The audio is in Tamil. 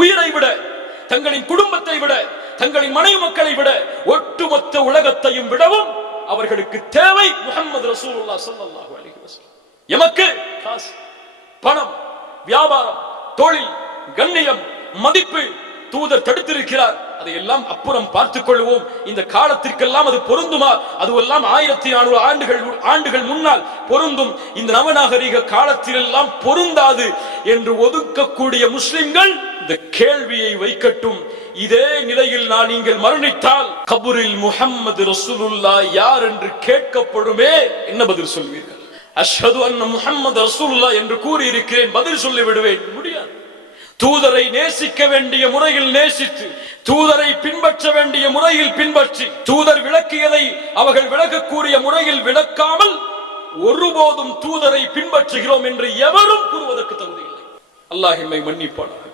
உயிரை விட, தங்களின் குடும்பத்தை விட, தங்களின் மனைவி மக்களை விட, ஒட்டுமொத்த உலகத்தையும் விடவும் அவர்களுக்கு தேவை முஹம்மது ரசூலுல்லாஹ் ஸல்லல்லாஹு அலைஹி வஸல்லம். எமக்கு காசு, பணம், வியாபாரம், தொழில், கண்ணியம், மதிப்பு தூதர் தடுத்திருக்கிறார். அதையெல்லாம் அப்புறம் பார்த்துக் கொள்வோம். இந்த காலத்திற்கெல்லாம் அது பொருந்துமா? அதுவெல்லாம் 1400 ஆண்டுகள் முன்னால் பொருந்தும். இந்த நவநாகரிக காலத்தில் எல்லாம் பொருந்தாது என்று ஒதுக்கக்கூடிய முஸ்லிம்கள் இந்த கேள்வியை வைக்கட்டும். இதே நிலையில் நான் நீங்கள் மரணித்தால் கபூரில் முஹம்மது ரசூலுல்லாஹ் யார் என்று கேட்கப்படுமே, என்ன பதில் சொல்வீர்கள்? அஷ்ஹது அன்ன முஹம்மது ரசூலுல்லாஹ் என்று கூறி இருக்கிறேன், பதில் சொல்லி விடுவேன். முடியாது. தூதரை நேசிக்க வேண்டிய முறையில் நேசித்து, தூதரை பின்பற்ற வேண்டிய முறையில் பின்பற்றி, தூதர் விளக்கியதை அவர்கள் விளக்கக்கூடிய முறையில் விளக்காமல் ஒருபோதும் தூதரை பின்பற்றுகிறோம் என்று எவரும் கூறுவதற்கு தகுதியில்லை. அல்லாஹ் எம்மை மன்னிப்பானாக.